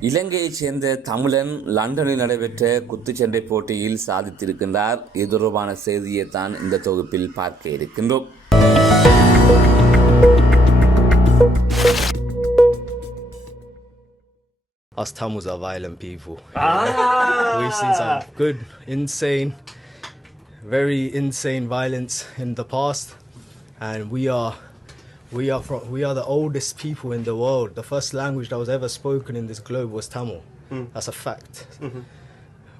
இலங்கையைச் சேர்ந்த தமிழன் லண்டனில் நடைபெற்ற குத்துச்சண்டை போட்டியில் சாதித்திருக்கின்றார் இது தொடர்பான செய்தியை தான் இந்த தொகுப்பில் பார்க்க இருக்கின்றோம் Us Tamils are violent people. We've seen some good, insane, very insane violence in the past, and we are, we are from, we are the oldest people in the world. The first language that was ever spoken in this globe was Tamil. Hmm. That's a fact. Mm-hmm.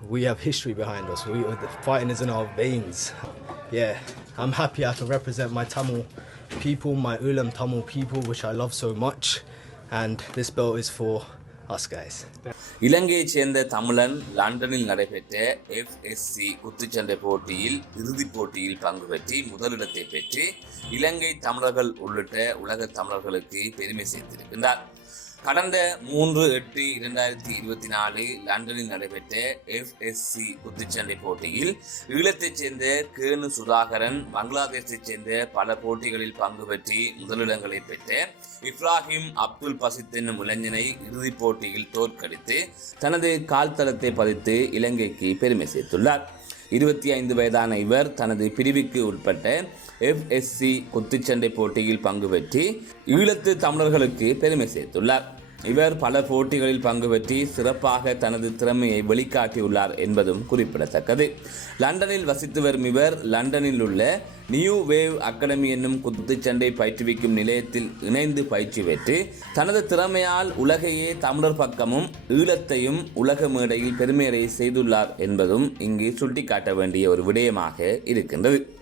We have history behind us. We, the fighting is in our veins. Yeah, I'm happy I can represent my Tamil people, my Ulam Tamil people, which I love so much, and this belt is for ஆஸ்காய்ஸ் இலங்கையைச் சேர்ந்த தமிழன் லண்டனில் நடைபெற்ற FSC குத்துச்சண்டை போட்டியில் இறுதிப் போட்டியில் பங்கு பெற்றி முதலிடத்தை பெற்று இலங்கை தமிழர்கள் உள்ளிட்ட உலக தமிழர்களுக்கு பெருமை சேர்த்திருக்கின்றார். கடந்த மூன்று எட்டு இரண்டாயிரத்தி இருபத்தி நாலு லண்டனில் நடைபெற்ற எஃப்எஸ்சி குத்துச்சண்டை போட்டியில் ஈழத்தைச் சேர்ந்த கேணு சுதாகரன் பங்களாதேஷைச் சேர்ந்த பல போட்டிகளில் பங்கு பெற்றி முதலிடங்களை பெற்ற இப்ராஹிம் அப்துல் பசித் என்னும் இளைஞனை இறுதிப் போட்டியில் தோற்கடித்து தனது கால்தளத்தை பதித்து இலங்கைக்கு பெருமை சேர்த்துள்ளார். இருபத்தி ஐந்து வயதான இவர் தனது பிரிவுக்கு உட்பட்ட எஃப்எஸ்சி குத்துச்சண்டை போட்டியில் பங்கு பெற்று ஈழத்து தமிழர்களுக்கு பெருமை சேர்த்துள்ளார். இவர் பல போட்டிகளில் பங்கு பெற்றி சிறப்பாக தனது திறமையை வெளிக்காட்டியுள்ளார் என்பதும் குறிப்பிடத்தக்கது. லண்டனில் வசித்து வரும் இவர் லண்டனில் உள்ள நியூ வேவ் அகாடமி என்னும் குத்துச்சண்டை பயிற்றுவிக்கும் நிலையத்தில் இணைந்து பயிற்சி பெற்று தனது திறமையால் உலகையே தமிழர் பக்கமும் ஈழத்தையும் உலக மேடையில் பெருமையடைய செய்துள்ளார் என்பதும் இங்கு சுட்டிக்காட்ட வேண்டிய ஒரு விடயமாக இருக்கின்றது.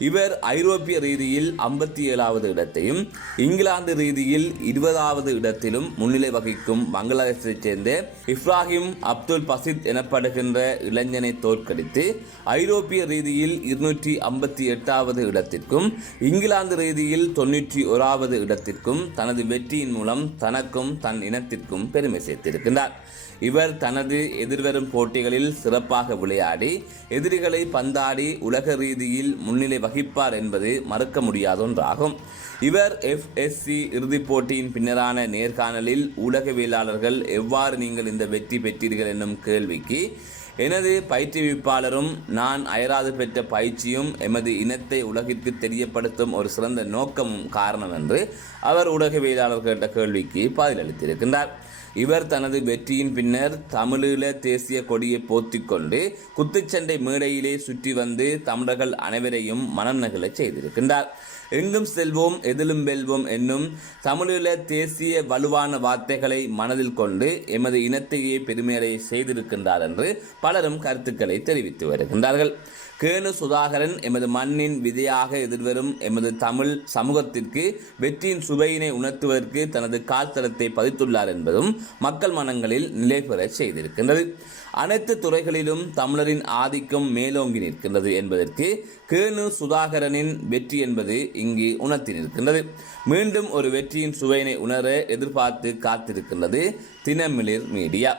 இவர் ஐரோப்பிய ரீதியில் ஐம்பத்தி ஏழாவது இடத்தையும் இங்கிலாந்து ரீதியில் இருபதாவது இடத்திலும் முன்னிலை வகிக்கும் பங்களாதேஷைச் சேர்ந்த இப்ராஹிம் அப்துல் பசித் எனப்படுகின்ற இளைஞனை தோற்கடித்து ஐரோப்பிய ரீதியில் இருநூற்றி ஐம்பத்தி எட்டாவது இடத்திற்கும் இங்கிலாந்து ரீதியில் தொன்னூற்றி ஓராவது இடத்திற்கும் தனது வெற்றியின் மூலம் தனக்கும் தன் இனத்திற்கும் பெருமை சேர்த்திருக்கிறார் இவர் தனது எதிர்வரும் போட்டிகளில் சிறப்பாக விளையாடி எதிரிகளை பந்தாடி உலக ரீதியில் முன்னிலை வகிப்பார் என்பது மறுக்க முடியாத ஒன்றாகும். இவர் எஃப்எஸ்சி இறுதிப் போட்டியின் பின்னரான நேர்காணலில் ஊடகவியலாளர்கள் எவ்வாறு நீங்கள் இந்த வெற்றி பெற்றீர்கள் என்னும் கேள்விக்கு எனது பயிற்றுவிப்பாளரும் நான் அயராது பெற்ற பயிற்சியும் எமது இனத்தை உலகிற்கு தெரியப்படுத்தும் ஒரு சிறந்த நோக்கமும் காரணம் என்று அவர் ஊடகவியலாளர் கேட்ட கேள்விக்கு பதிலளித்திருக்கின்றார். இவர் தனது வெற்றியின் பின்னர் தமிழீழ தேசிய கொடியை போர்த்திக்கொண்டு குத்துச்சண்டை மேடையிலே சுற்றி வந்து தமிழர்கள் அனைவரையும் மனம் நகழச் செய்திருக்கின்றார். எங்கும் செல்வோம் எதிலும் வெல்வோம் என்னும் தமிழீழ தேசிய வலுவான வார்த்தைகளை மனதில் கொண்டு எமது இனத்தையே பெருமையடைய செய்திருக்கின்றார் என்று பலரும் கருத்துக்களை தெரிவித்து வருகின்றார்கள். கேணு சுதாகரன் எமது மண்ணின் விதையாக எதிர்வரும் எமது தமிழ் சமூகத்திற்கு வெற்றியின் சுவையினை உணர்த்துவதற்கு தனது கால்தளத்தை பதித்துள்ளார் என்பதும் மக்கள் மனங்களில் நிலை செய்திருக்கின்றது. அனைத்து துறைகளிலும் தமிழரின் ஆதிக்கம் மேலோங்கி நிற்கின்றது என்பதற்கு கேணு சுதாகரனின் வெற்றி என்பது இங்கு உணர்த்தி நிற்கின்றது மீண்டும் ஒரு வெற்றியின் சுவையினை உணர எதிர்பார்த்து காத்திருக்கின்றது தினமிளிர் மீடியா.